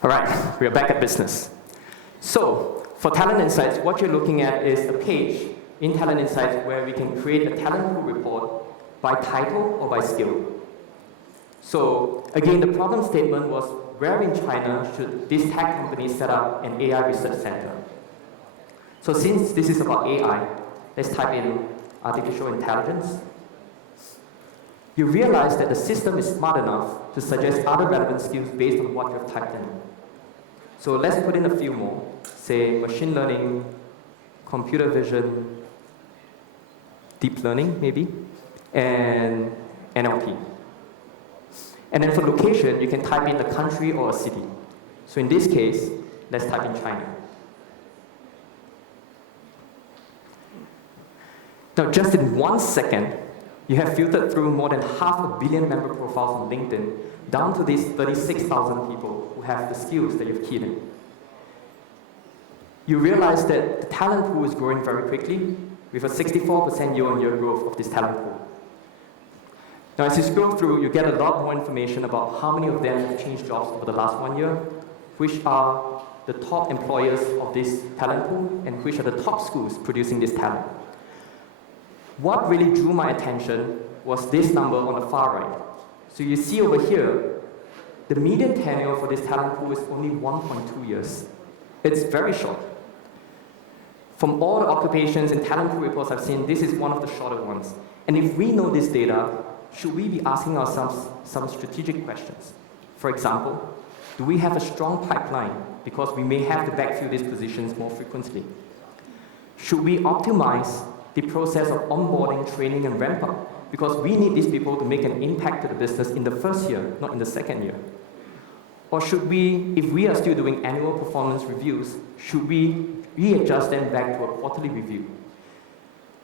All right, we are back at business. So, for Talent Insights, what you're looking at is a page in Talent Insights where we can create a talent pool report by title or by skill. So, again, the problem statement was, where in China should this tech company set up an AI research center? So since this is about AI, let's type in artificial intelligence. You realize that the system is smart enough to suggest other relevant skills based on what you've typed in. So let's put in a few more, say machine learning, computer vision, deep learning maybe, and NLP. And then for location, you can type in a country or a city. So in this case, let's type in China. Now, just in 1 second, you have filtered through more than 500 million member profiles on LinkedIn, down to these 36,000 people who have the skills that you've keyed in. You realize that the talent pool is growing very quickly, with a 64% year-on-year growth of this talent pool. Now, as you scroll through, you get a lot more information about how many of them have changed jobs over the last 1 year, which are the top employers of this talent pool, and which are the top schools producing this talent. What really drew my attention was this number on the far right. So you see over here, the median tenure for this talent pool is only 1.2 years. It's very short. From all the occupations and talent pool reports I've seen, this is one of the shorter ones. And if we know this data, should we be asking ourselves some strategic questions? For example, do we have a strong pipeline because we may have to backfill these positions more frequently? Should we optimize the process of onboarding, training, and ramp-up, because we need these people to make an impact to the business in the first year, not in the second year? Or should we, if we are still doing annual performance reviews, should we readjust them back to a quarterly review?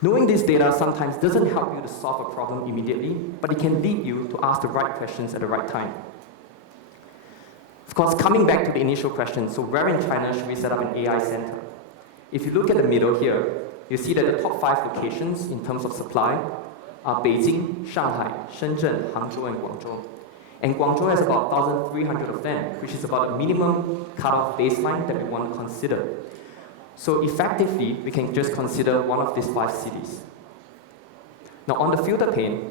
Knowing this data sometimes doesn't help you to solve a problem immediately, but it can lead you to ask the right questions at the right time. Of course, coming back to the initial question, so where in China should we set up an AI center? If you look at the middle here, you see that the top 5 locations in terms of supply are Beijing, Shanghai, Shenzhen, Hangzhou, and Guangzhou. And Guangzhou has about 1,300 of them, which is about a minimum cutoff baseline that we want to consider. So effectively, we can just consider one of these 5 cities. Now on the filter pane,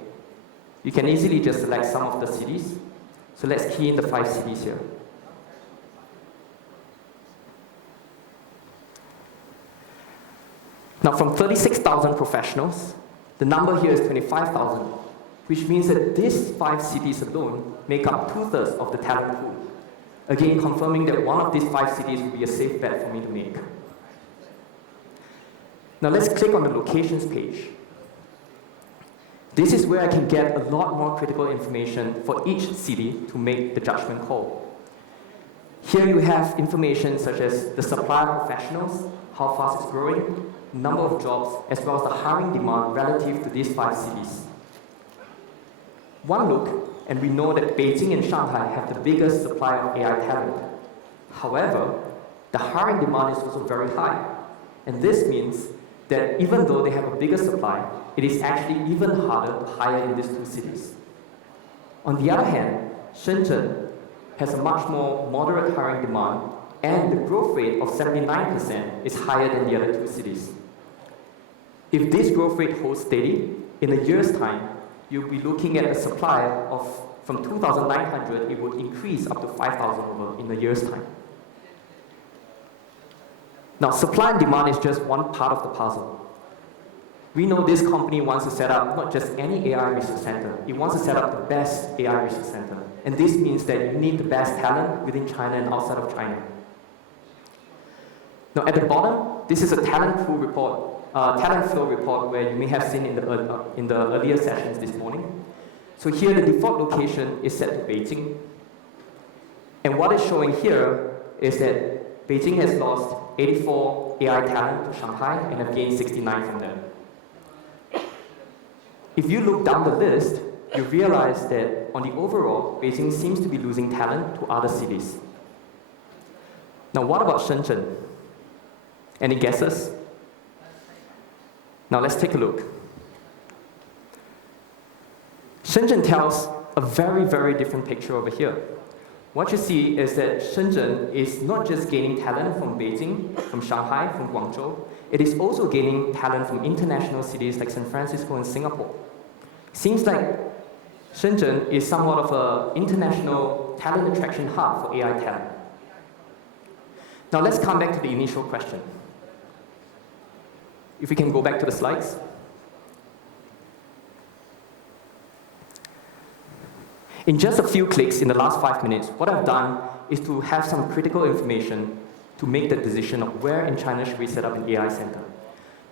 you can easily just select some of the cities. So let's key in the 5 cities here. Now, from 36,000 professionals, the number here is 25,000, which means that these 5 cities alone make up 2/3 of the talent pool. Again, confirming that one of these 5 cities would be a safe bet for me to make. Now, let's click on the locations page. This is where I can get a lot more critical information for each city to make the judgment call. Here you have information such as the supply of professionals, how fast it's growing, number of jobs, as well as the hiring demand relative to these 5 cities. One look, and we know that Beijing and Shanghai have the biggest supply of AI talent. However, the hiring demand is also very high. And this means that even though they have a bigger supply, it is actually even harder to hire in these 2 cities. On the other hand, Shenzhen has a much more moderate hiring demand, and the growth rate of 79% is higher than the other 2 cities. If this growth rate holds steady, in a year's time, you'll be looking at a supply of, from 2,900, it would increase up to 5,000 over in a year's time. Now, supply and demand is just one part of the puzzle. We know this company wants to set up not just any AI research center, it wants to set up the best AI research center. And this means that you need the best talent within China and outside of China. Now, at the bottom, this is a talent pool report, talent flow report where you may have seen in the earlier sessions this morning. So here, the default location is set to Beijing. And what it's showing here is that Beijing has lost 84 AI talent to Shanghai and have gained 69 from them. If you look down the list, you realize that on the overall, Beijing seems to be losing talent to other cities. Now, what about Shenzhen? Any guesses? Now let's take a look. Shenzhen tells a very, very different picture over here. what you see is that Shenzhen is not just gaining talent from Beijing, from Shanghai, from Guangzhou, it is also gaining talent from international cities like San Francisco and Singapore. Seems like Shenzhen is somewhat of an international talent attraction hub for AI talent. Now let's come back to the initial question. If we can go back to the slides. In just a few clicks in the last 5 minutes, what I've done is to have some critical information to make the decision of where in China should we set up an AI center.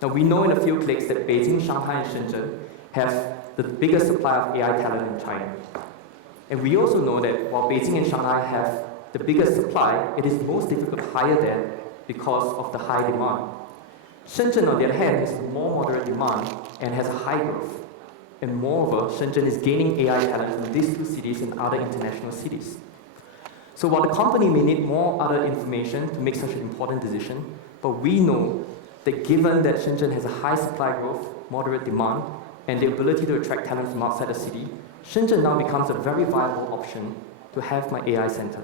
Now we know in a few clicks that Beijing, Shanghai, and Shenzhen have the biggest supply of AI talent in China. And we also know that while Beijing and Shanghai have the biggest supply, it is most difficult to hire them because of the high demand. Shenzhen, on the other hand, has more moderate demand and has a high growth. And moreover, Shenzhen is gaining AI talent from these two cities and other international cities. So while the company may need more other information to make such an important decision, but we know that given that Shenzhen has a high supply growth, moderate demand, and the ability to attract talent from outside the city, Shenzhen now becomes a very viable option to have my AI center.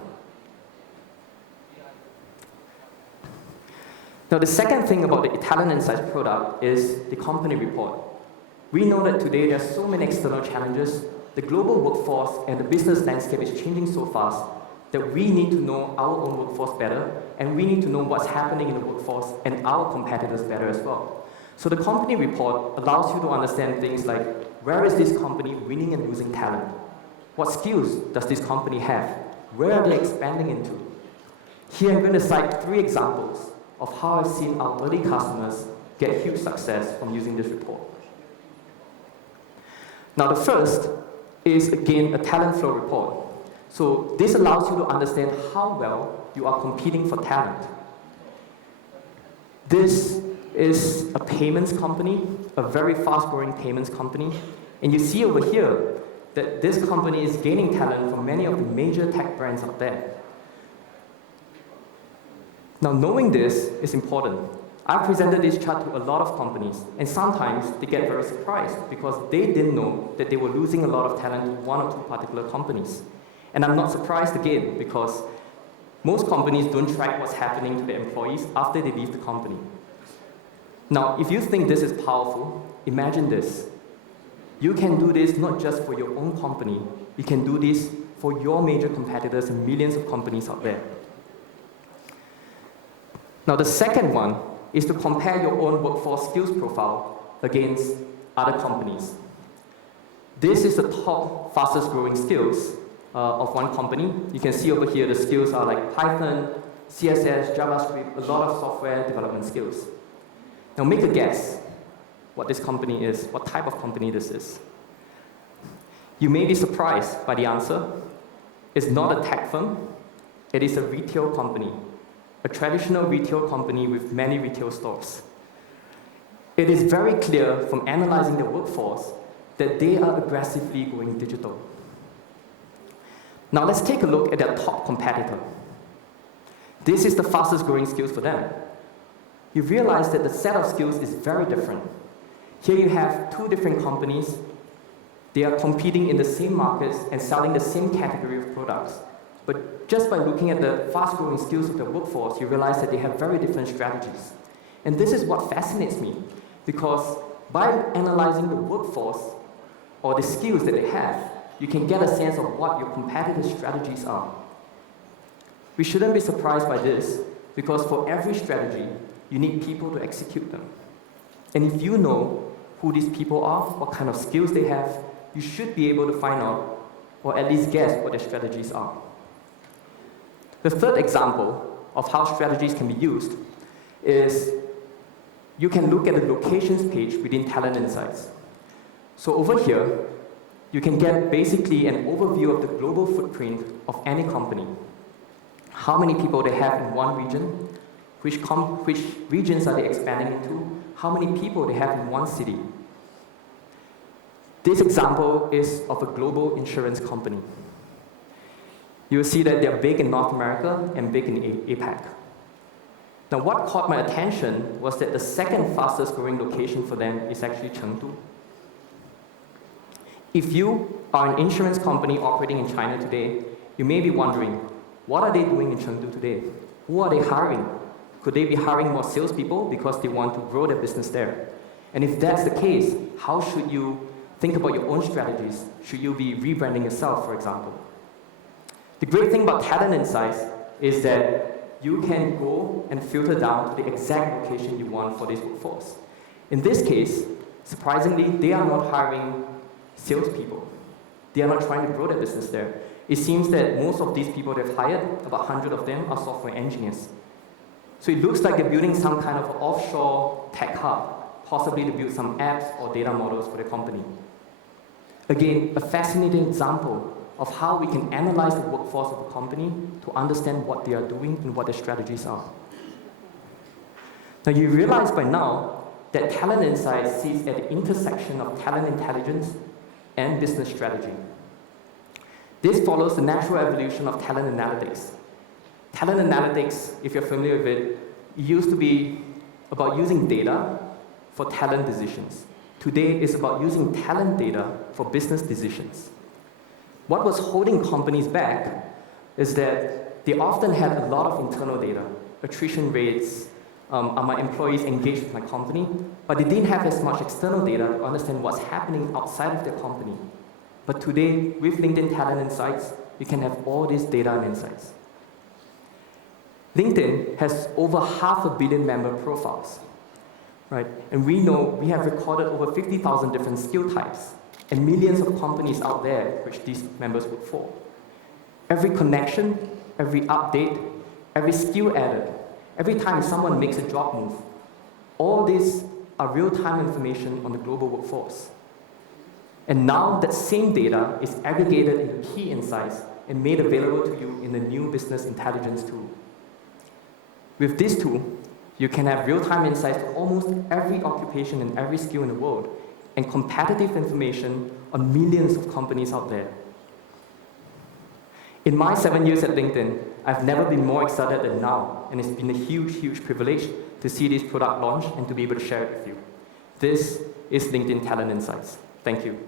Now the second thing about the Talent Insights product is the company report. We know that today there are so many external challenges, the global workforce and the business landscape is changing so fast that we need to know our own workforce better, and we need to know what's happening in the workforce and our competitors better as well. So the company report allows you to understand things like, where is this company winning and losing talent? What skills does this company have? Where are they expanding into? Here I'm going to cite 3 examples of how I've seen our early customers get huge success from using this report. Now the first is, again, a talent flow report. So this allows you to understand how well you are competing for talent. This is a payments company, a very fast-growing payments company. And you see over here that this company is gaining talent from many of the major tech brands out there. Now knowing this is important. I've presented this chart to a lot of companies, and sometimes they get very surprised because they didn't know that they were losing a lot of talent to 1 or 2 particular companies. And I'm not surprised again because most companies don't track what's happening to their employees after they leave the company. Now, if you think this is powerful, imagine this. You can do this not just for your own company, you can do this for your major competitors and millions of companies out there. Now, the second one is to compare your own workforce skills profile against other companies. This is the top fastest growing skills of one company. You can see over here the skills are like Python, CSS, JavaScript, a lot of software development skills. Now make a guess what this company is, what type of company this is. You may be surprised by the answer. It's not a tech firm, it is a retail company. A traditional retail company with many retail stores. It is very clear from analyzing their workforce that they are aggressively going digital. Now let's take a look at their top competitor. This is the fastest growing skills for them. You realize that the set of skills is very different. Here you have 2 different companies. They are competing in the same markets and selling the same category of products. But just by looking at the fast-growing skills of the workforce, you realize that they have very different strategies. And this is what fascinates me, because by analyzing the workforce or the skills that they have, you can get a sense of what your competitors' strategies are. We shouldn't be surprised by this, because for every strategy, you need people to execute them. And if you know who these people are, what kind of skills they have, you should be able to find out, or at least guess what their strategies are. The third example of how strategies can be used is you can look at the locations page within Talent Insights. So over here, you can get basically an overview of the global footprint of any company. How many people they have in one region, which regions are they expanding into, how many people they have in one city. This example is of a global insurance company. You'll see that they're big in North America and big in APAC. Now, what caught my attention was that the second fastest growing location for them is actually Chengdu. If you are an insurance company operating in China today, you may be wondering, What are they doing in Chengdu today? Who are they hiring? Could they be hiring more salespeople because they want to grow their business there? And if that's the case, how should you think about your own strategies? Should you be rebranding yourself, for example? The great thing about Talent Insights is that you can go and filter down to the exact location you want for this workforce. In this case, surprisingly, they are not hiring salespeople. They are not trying to grow their business there. It seems that most of these people they've hired, about 100 of them, are software engineers. So it looks like they're building some kind of offshore tech hub, possibly to build some apps or data models for the company. Again, a fascinating example of how we can analyze the workforce of a company to understand what they are doing and what their strategies are. Now, you realize by now that Talent Insights sits at the intersection of talent intelligence and business strategy. This follows the natural evolution of talent analytics. Talent analytics, if you're familiar with it, used to be about using data for talent decisions. Today, it's about using talent data for business decisions. What was holding companies back is that they often had a lot of internal data, attrition rates, are my employees engaged with my company, but they didn't have as much external data to understand what's happening outside of their company. But today, with LinkedIn Talent Insights, you can have all this data and insights. LinkedIn has over 500 million member profiles, right? And we know we have recorded over 50,000 different skill types and millions of companies out there which these members work for. Every connection, every update, every skill added, every time someone makes a job move, all these are real-time information on the global workforce. And now that same data is aggregated into key insights and made available to you in the new business intelligence tool. With this tool, you can have real-time insights to almost every occupation and every skill in the world and competitive information on millions of companies out there. In my 7 years at LinkedIn, I've never been more excited than now, and it's been a huge, huge privilege to see this product launch and to be able to share it with you. This is LinkedIn Talent Insights. Thank you.